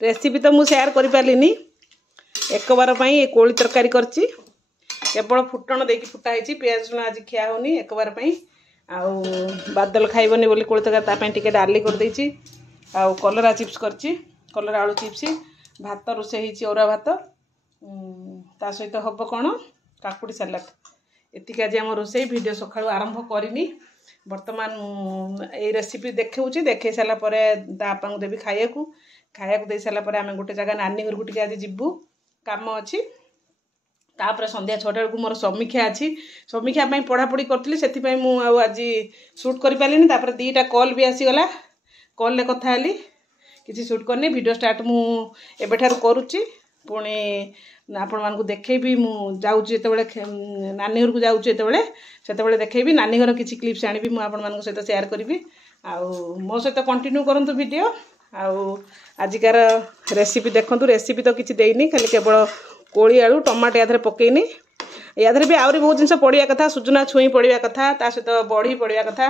Recipe तो मुझे share कर पारिनी एक बार ये कोली तरकारी करची केवल फुटण देकी फुटा है पियाज रसुण आज खिया होनी एक बार आउ बादल खाइबनी बोली कोली तरकारी टिके डाली कर देची आउ कलरा चिप्स करची कलरा आलू चिप्स भात रोषे अरुआ भात ता सहित हम कौन काकुड़ी सलाद एतिक आज आम रोषे वीडियो सकाळु आरंभ करनी बर्तमान ये रेसिपी देखौची देखे सारा पर बापा को देवी खाया दे सारा आम गोटे जगह नानी घर को आज जीवु काम अच्छी तापर संध्या 6टा बेलू मोर समीक्षा अच्छी समीक्षा पढ़ापढ़ी करी से आज सुट कर पारे तापर 2टा कॉल भी आसीगला कॉल कथा हेली किसी सुट करनी वीडियो स्टार्ट मुझे करुच्ची पुणी आपण मानक देखी मुझे नानी घर को जाऊे से देखी नानी घर किसी क्लिप्स आनी मुझे सहित शेयर करी मो सहित कंटिन्यू करूँ वीडियो आजिकार रेसिपी देखु रेसिपी तो किसी देनी खाली केवल कोली आलू टमाटो या पकईनी या भी आहरी बहुत जिन पड़ा कथा सुजुना छुई पड़ा कथा ता सहित बड़ी पड़ा कथा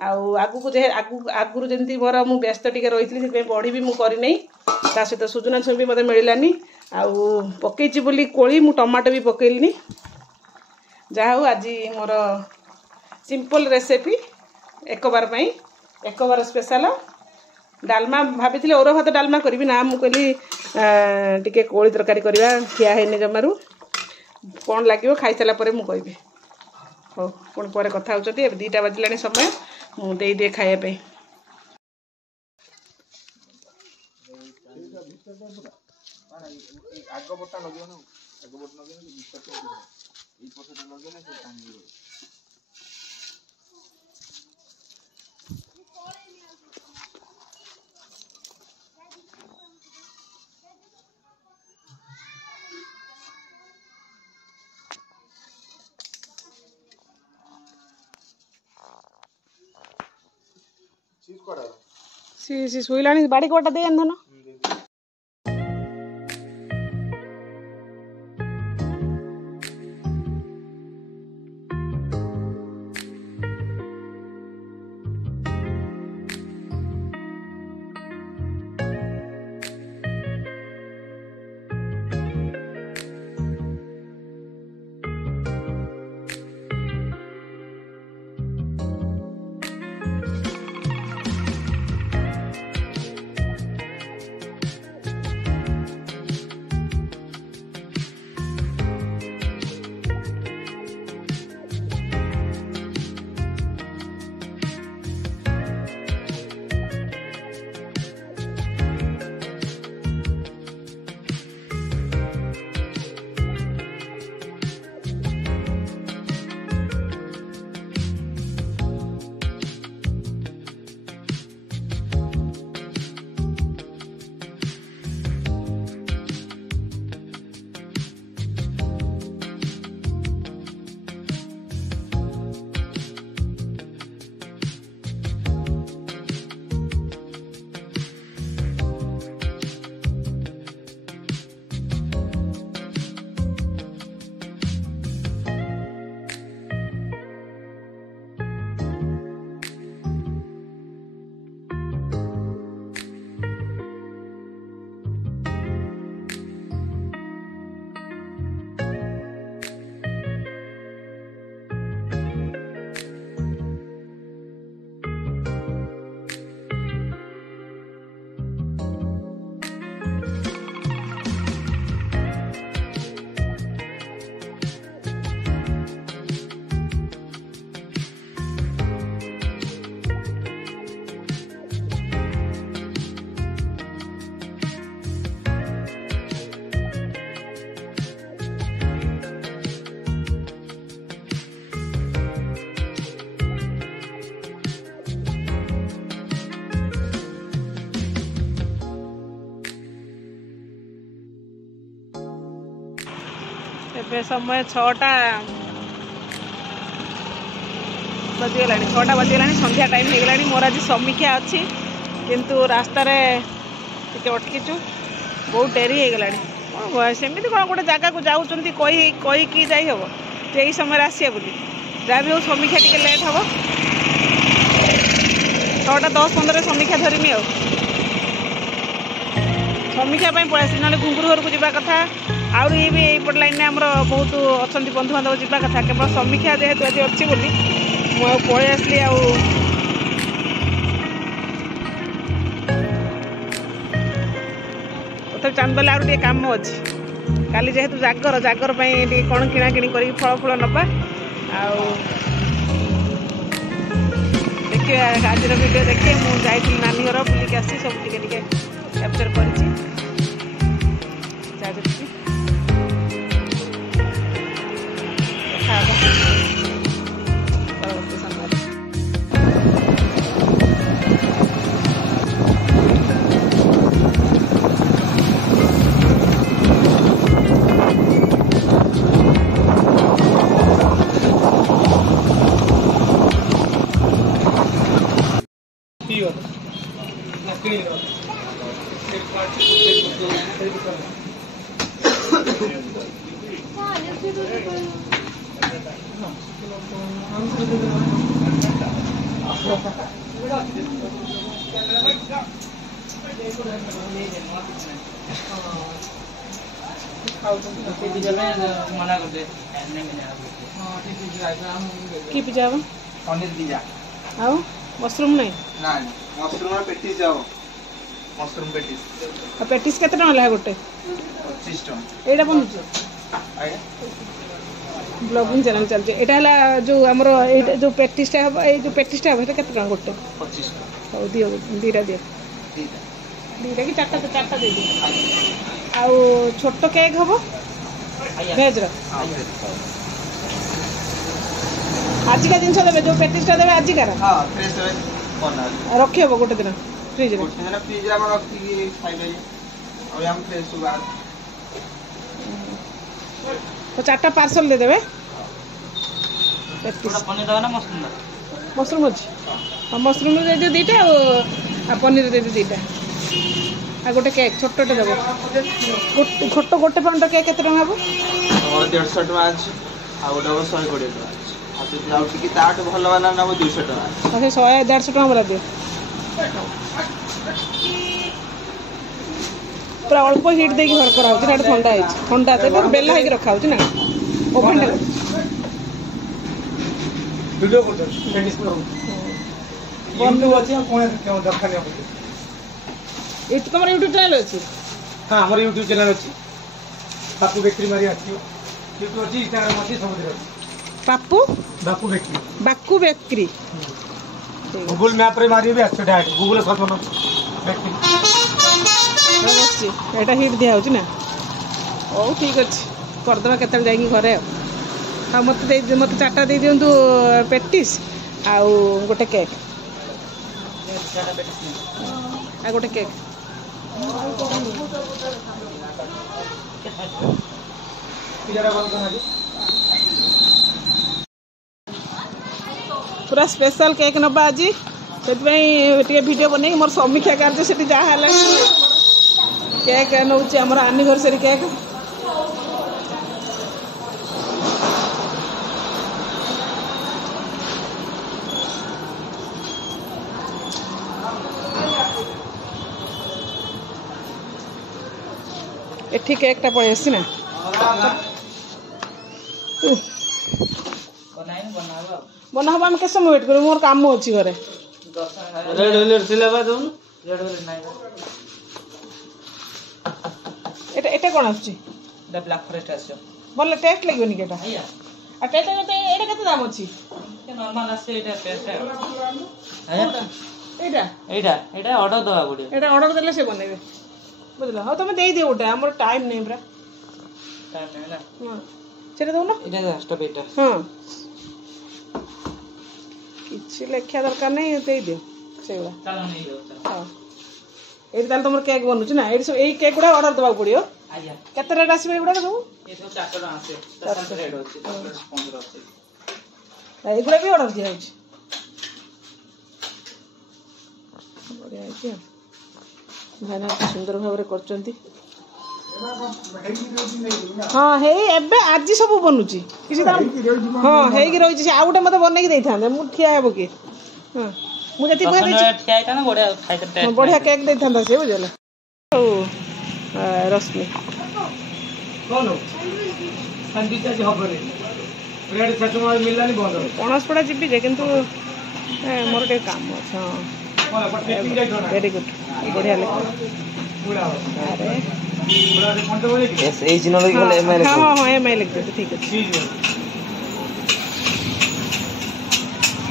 आगू आगुरी जमी मोर मुझ व्यस्त टिके रही थी बड़ी भी मुझे ता सहित सुजुना छुई भी मतलब मिलानी पकईची बोली कोली मु टमाटो भी पकईली जहा हो आज मोर सिंपल रेसिपी एक बार स्पेशल डालमा भाभी अरुआ भात डालमा करी ना मुझे टिके कोली तरकारी करवा खिया है जमारू कौन लगे खाई सारा पर मुझे हो पुणी पर कथा होती 2टा बाजिला समय मुझे दिए खायापी सी शुला बाड़ी कोटा दे धन एबे समय 6टा बजीगला 6टा बजीगला संध्या टाइम हो गला मोर आज समीक्षा अच्छी किंतु रास्तार टे अटकीचु बहुत डेरी हो गला सेमती कौन गोटे जगह को जाऊँ कहीकि जाइ हम यही समय आसिया बोली जहाँ भी हो समीक्षा टे लेट हम 6टा 10-15 समीक्षा धरमी समीक्षा पळै आसी ना घुंगुर घर को जावा कथा आउरी भी एपट लाइन आमर बहुत अच्छा बंधु बांधव जावा कथा केवल समीक्षा जेहेतु आज अच्छी बोली मुझे पळै आसली तथा चांदबाला आउरी काम अच्छी काली जेहेतु जागर जागर कौन किणा किणी कर फल फल नवा देखिए आज वीडियो देखिए मुझे नानी घर बुलिक आसी सब टे कैप्चर कर कि पिज्जा पनीर पिज्जा आओ मशरूम नहीं ना मशरूम पेटिस जाओ मशरूम पेटिस पेटिस केते टका ला गोटे 25 टका एटा बनछु आया ब्लॉगिंग चैनल चलते एटा हला जो हमरो एटा जो पेटिसटा हम ए जो पेटिसटा हम एटा केते टका गोटे 25 टका हो दियो दीटा दियो दीटा की चारटा दे दियो आउ छोट केक हबो भेज रो आज का जिनस देबे जो पेटिसटा देबे आज का हां फ्रेश बना रखी हबो गोटे दिन फ्रिज रे फ्रिज रे हम रखी के खाइबे और हम फ्रेश सुबह तो चारटा पार्सल दे देबे थोड़ा पनीर दवा ना मशरूम दा मशरूम अच्छी हाँ मशरूम दे दियो दीटा और पनीर दे दियो दीटा आ गोटे केक छोटटे देबो छोट गोटे पाउंड केक केते टका हबो और 150 टका अछि आ गोटे 120 टका अछि आ जे आउ कि ताट भल वाला ना 200 टका तो 100 150 टका वाला दियो पूरा अल्प हिट देकी घर करा होची ना ठंडा है ठंडा ते बेला है रखा होची ना ओपन वीडियो कर पेटिस पर यूट्यूब अछि कोन केउ दरखानी होची ये तो तुम्हारा यूट्यूब चैनल अच्छी हाँ हमारे यूट्यूब चैनल अच्छी बापू बेकरी मारी अच्छी यूट्यूब अच्छी इंस्टाग्राम अच्छी सब अच्छी पापू बापू बेकरी गूगल मैप रे मारी भी अच्छे डायरेक्ट गूगल सर्च करनो बेकरी एटा हिट दिया होची ना ओ ठीक अछि कर दबा केतल जाई घरे आ मते चारटा दे दियंतु पेटिस आ गोटे केक आ गोटे केक पूरा स्पेशल केक नबा आज से वीडियो बन मोर समीक्षा कार्य से जहाँ केक नौ आम एनिवर्सरी केक एठी केकटा पड़े आसी ना बना हम के समय वेट करू मोर काम अछि घरे रेड वेलवेट सिलेबा दउन रेड वेलवेट नाही एटा कोन आछि द ब्लैक फॉरेस्ट आछो बोले टेस्ट लागोनी केटा आया आ टेस्ट एटा केते दाम अछि के नॉर्मल आसे एटा टेस्ट है आया एटा ऑर्डर दवा पड़ियो एटा ऑर्डर देले से बनेबे बुझला हो तुम दे दियो ओटा हमर टाइम नै ब्रा टाइम नै ना हां चले दो ना एटा लास्ट बेटा हां किछि लेख्या दरकार नै दे दियो सेगुला चलो नै दो हां एटा ताल तुमर केक बनुछ ना एटा सब एई केक गुडा ऑर्डर दवा पड़ियो आया केते रेट आसीबे एगुडा दो ए तो 400 टका आसे 400 रेट होची 15 आसे एगुडा भी ऑर्डर दिया होची बढ़िया है भाईना सुंदर भाव करचंती हाँ हे एबे आज सब बनुची किसी दाम हाँ हे की रही से आउटे मते बने की देथांदे मु ठिया हेबो की हां मु जति बुआ देछि ठिया आइता ना बढ़िया खाइते टेस्ट बढ़िया केक देथांदा से बुझला ओ रश्मि कौन संगीत जी हबरे रेड सेटमा मिललानी बंद पणसपड़ा जी कि मोर टे काम अच्छा वेरी गुड बढ़िया लिख अरे हाँ हाँ एम आई लिख देते ठीक अच्छे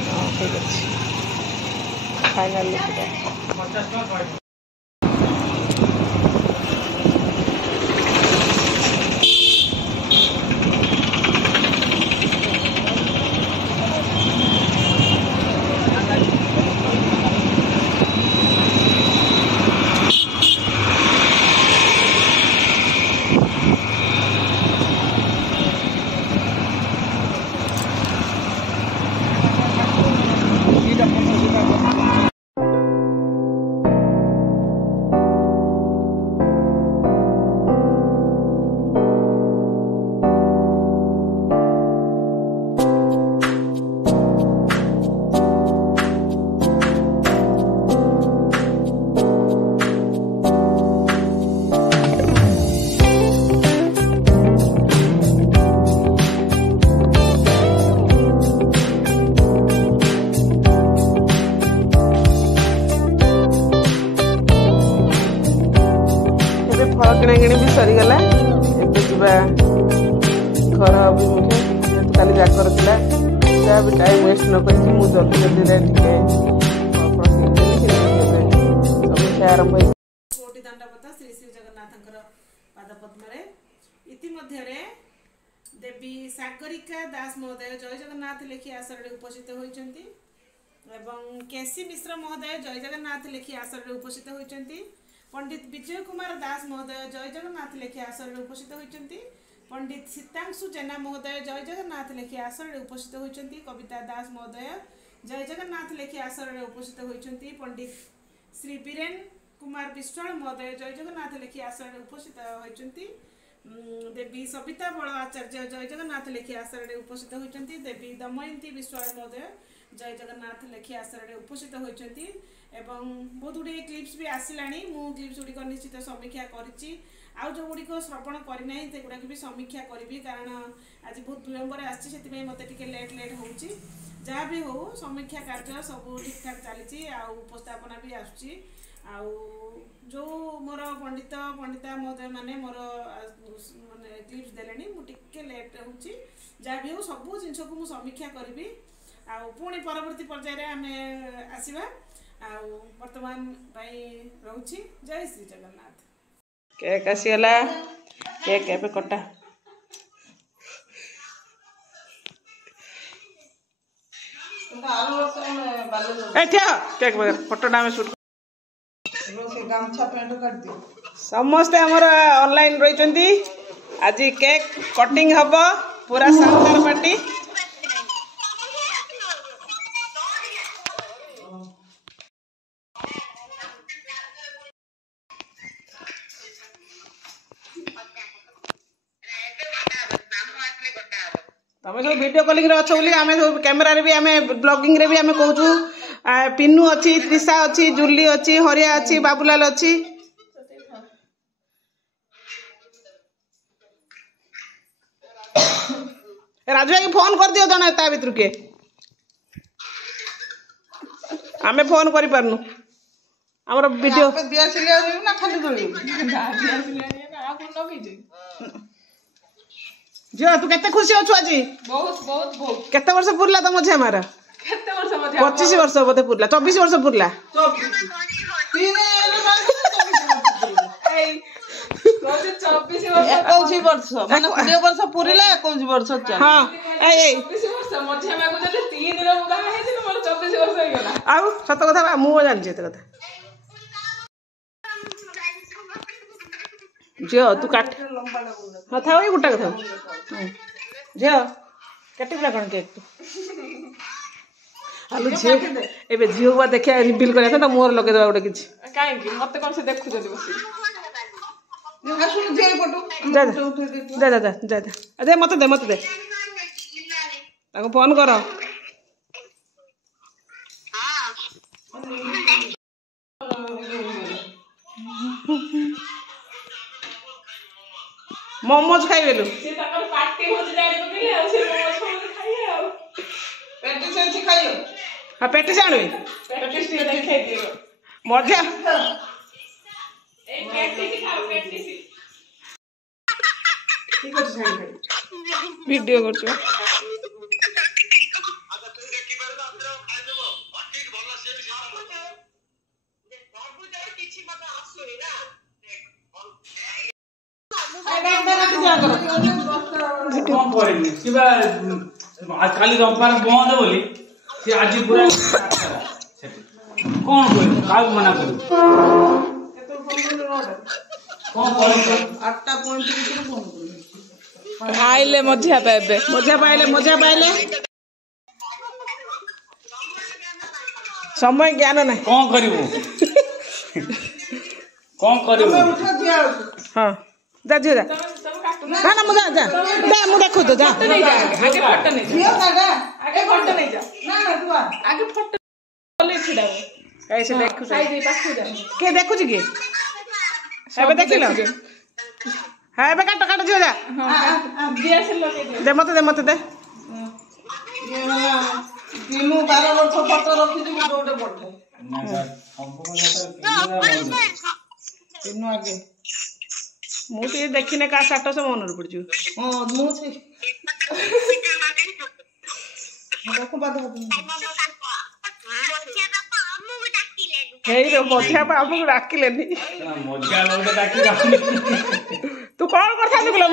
हाँ ठीक अच्छे फाइनल लिख दे फल किणाकिणी भी सरीगला घर अभिमुखे काली जाकर था जहाँ भी टाइम वेस्ट न कर जल्दी जल्दी समीक्षा आरंभ कोटि दंडवत श्री श्री जगन्नाथ पादपद्म इतिमध्य देवी सागरिका दास महोदय जय जगन्नाथ लेखि आसर उपस्थित होती केसी मिश्र महोदय जय जगन्नाथ लेखि आसर उपस्थित होती पंडित विजय कुमार दास महोदय जय जगन्नाथ लेखि आसर उपस्थित होती पंडित सीतांशु जेना महोदय जय जगन्नाथ लेखि आसर उपस्थित होती कविता दास महोदय जय जगन्नाथ लेखि आसर उपस्थित होती पंडित श्री बीरेन कुमार विश्वाल महोदय जय जगन्नाथ लेखि आसर उपस्थित होती देवी सविता बल आचार्य जय जगन्नाथ लेखि आसर उपस्थित होती देवी दमयंती विश्वाल महोदय जय जगन्नाथ लेखि आसर उपस्थित होती बहुत गुड़े क्लिप्स भी आसला मु क्लिप्स गुड़िक निश्चित समीक्षा करी आउ जो गुड़िक श्रवण करना से गुड़ाक भी समीक्षा करी कारण आज बहुत विलंबर आते मत लेट हो जहाँ भी हो समीक्षा कार्य सब ठीक ठाक चली उपस्थापना भी आसुची जो मोर पंडित पंडिता महोदय मैंने मोर माने क्लिप्स देले मुझे लेट हो जहाँ भी हो सब जिनस को समीक्षा करी पुणी परवर्ती पर्यायर आम आसवा वर्तमान रोची जय श्री जगन्नाथ केक आसीगला केक एबे कटा केक बगैर फोटोटा आम शूट समस्ते आमर ऑनलाइन रही आज केक कटिंग हम पूरा शानदार पार्टी तुम सब वीडियो कॉलिंग अच्छे बोली आम कैमेरा भी आम ब्लॉगिंग रे भी आम कहूँ पिन्नू अच्छी त्रिषा अच्छी जूली अच्छी हरिया अच्छी बाबूलाल अच्छी राजू भाई फोन कर दियो जन ता भीतर किए आम फोन कर पारनु आमर वीडियो झील तू केते खुशी अच्छु आज बहुत बहुत बहुत केते वर्ष पुरला तुम झे मारा केते वर्ष मजे 25 वर्ष बोधे पुरला 24 वर्ष पुरला 21 वर्ष माने 20 वर्ष पुरिला 21 वर्ष चल हां ए 24 वर्ष मजे में को जते 3 रो मुदा है जे मोर 24 वर्ष हो गेला आउ सत कथा मु जान जे कथा झियो तू काट हाँ था वही गुटा कथा झियो काटी पड़ा कौन केक तू आलू झियो एबे झियो बा देखिया रिवील करया था मोर लगे देबा गोटे किछ काहे कि मते कोन से देखु जदी बसी आसु जे फोटो जा जा जा जा जा अरे मत दे ताको फोन करो ମୋମୋଜ ଖାଇବେଲୁ ସେ ତାଙ୍କର ପାର୍ଟି ହଉଛି ଜାଣି ପକେଇଲେ ଆଉ ସେ ମୋମୋଜ ଫୋମୋଜ ଖାଇବେ ଆଉ ପେଟିସ ଅଛି ଖାଇବ ହଁ ପେଟିସ ଆଣିବେ ପେଟିସ ଟିକେ ଖାଇଦିଅ ମଜା ଏଇ ପେଟିସ ଖାଅ ପେଟିସ ଠିକ ଅଛି ଛାଣି ଖାଇ ଭିଡିଓ କରୁଛୁ କାଲି ରବିବାର ବନ୍ଦ ବୋଲି ସେ ଆଜି ପୁରା କଣ କରିବୁ କାହାକୁ ମନା କରିବୁ କଣ କରିବୁ 8:35 ଆଇଲେ ମଝିଆ ପାଇବେ ମଜା ପାଇଲେ ସମୟ ଜ୍ଞାନ ନାହିଁ କଣ କରିବୁ କଣ କରିବୁ ହଁ ଯା ଝିଅ ଯା ନା ନା ମୁଁ ଯା ମୁଁ ଦେଖୁଛୁ ଯା ଆଗେ ଫଟୋ ନେଇଯା ଆଗେ ଫଟୋ ନେଇଯା ଆଗେ ଫଟୋ ଛିଡା ଏ ସେ ଦେଖୁଛୁ ସାଇଜ ପାଖକୁ ଯା କିଏ ଦେଖୁଛି କିଏ ଏବେ ଦେଖିଲ ହଁ ଏବେ କାଟ ଝିଅ ଯା DSLR ଲଗେଇ ଦିଅ ଦେ ମତେ ଦେ ଦିନୁ 12 ବର୍ଷ ଫଟୋ ରଖିଛି ମୁଁ ଗୋଟେ ପଠେ ଦିନୁ ଆଗେ ମୁଁ ଟିକେ ଦେଖିନେ କାହା ଷ୍ଟାଟସ ମନରେ ପଡିଯିବ ହଁ ମୁଁ ହେଇରେ ମଝିଆ ଆମକୁ ଡାକିଲେନି ତୁ କଣ କରିଥାନ୍ତୁ କିଲୋ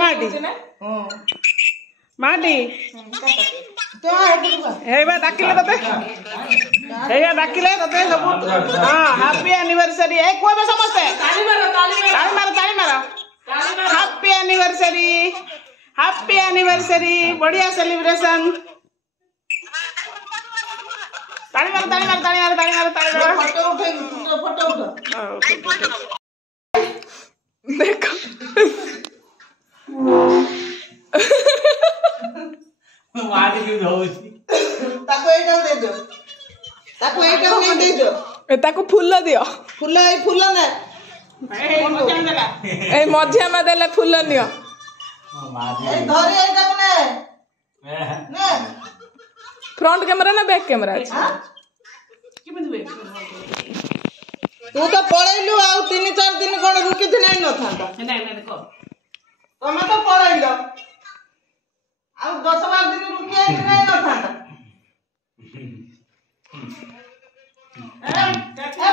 ମାଟି ହେଇବା ଡାକିଲେ ତତେ ସବୁ ହଁ ହାପି ଆନିଭର୍ସରୀ ଏ କୁହବେ ସମସ୍ତେ ତାଳି ମାର ହାପି ଆନିଭର୍ସରୀ ବଢିଆ ସେଲିବ୍ରେସନ ताली मारो फोटो उठे देखो माटी क्यों धोउची ताको एटा दे दो ताको फूल दियो फूल ना ए मझिया मा देले फूल नियो ए धरे एटा ने फ्रंट कैमरा ना बैक कैमरा तू तो पळैलु आ 3-4 दिन कोन रुकी थि नै न थांता तमे तो पळैलो आ 10-12 दिन रुकी नै न थांता ए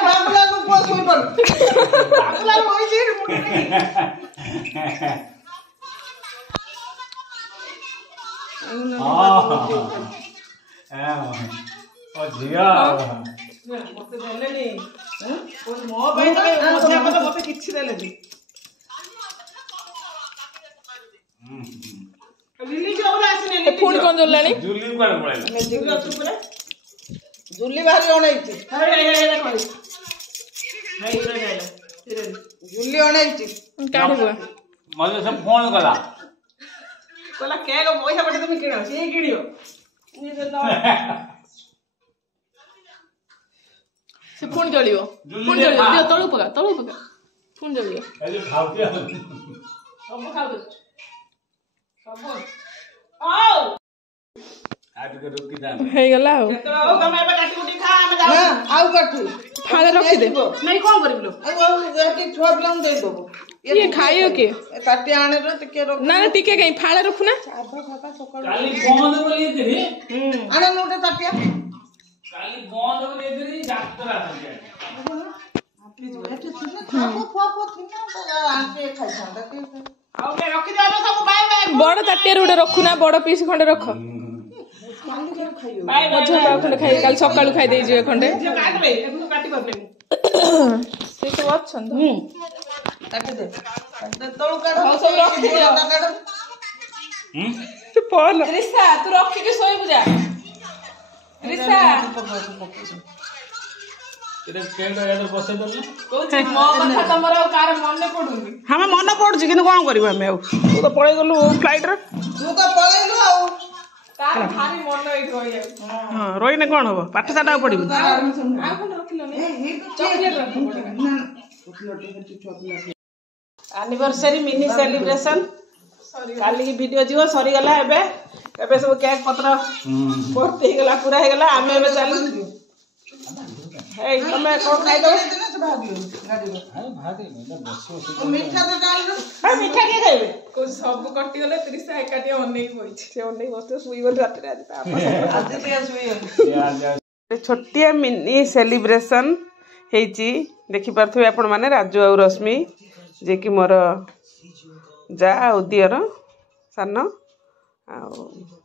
बाबूला नु को सोई पड़ बाबूला होई जे मुंडी ओ झिया मते देलेनी मो भाई तो मते किछि देलेनी लिली के ओला आसिने फोन कोन जोलानी जुली कोन पळैला जुली भारी ओणैची हे जुली ओणैची काढिबो मले सब फोन कला कोला केक पैसा पटे तुम किणो से किणियो से फोन जलियो दियो तळु पका फोन जलियो ए जो खाउती सब खाउ सब ओ आज के रुकी दा हे गला हो केतरा हो तमे एबे काटी कुटी खा हम जाऊ ना आउ कठी फाले रखी दे नहीं कोन करबिलो आ के छुआ पिलाम दे देबो ये खाइयो के काटी आने रो टिके रो ना टिके कहीं फाले रखु ना आधा खाका सकाळ काली बंद बोली इतरी आने नोटे ताटिया काली बंद बोली इतरी डाक्टर आथे खापो थिना आके खाइ छांदा के ओके रखि देबे सब बाय बाय बड़ ताटिया रे रखु ना बड़ पीस खंडे रख बाय मझा पाव खंडे खाइ काल सकाळू खाइ देई जे खंडे जो काटबे एबु काटी परबे से तो अच्छन काटी दे तळु काढ सब रखि दियो काढ फोन रिसा तू रखि के सोई बुझा रिसा इधर केक याद बसे दल कोची मो कथा तमरा कार मन पडुनी हम मन पडुची किंतु कोन करबो हम तू तो पळै गलु फ्लाइट रे तू तो पळैलु आ कार भारी मन एइ रोय हां रोइने कोन हो पाठ साडा पडिबो आ कोन रखिलो ने चॉकलेट रख एनिवर्सरी मिनी सेलिब्रेशन काली की वीडियो जीव सरीगला एबे सब केक पत्र भर्ती होगला पूरा होगला आम ए चलू तमें कौन खाई दो मीठा किए खाइबे सब कटिगले 30 एकाटी अनेक बइछ से अनेक बसते सुईबन रात आज छोटिया मिनी सेलिब्रेशन हेची देखि पारथुबे आपण माने राजू और रश्मि जे कि मोर जा उदियर सान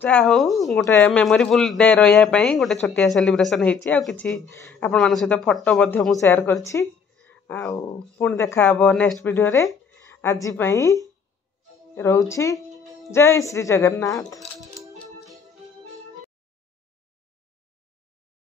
जा हो गोटे मेमोरेबल डे रहा गोटे छोटिया सेलिब्रेशन होती आपण मान सहित फोटो मु शेयर करछि पुणी देखा हे नेक्स्ट वीडियो रे आज रोची जय श्री जगन्नाथ।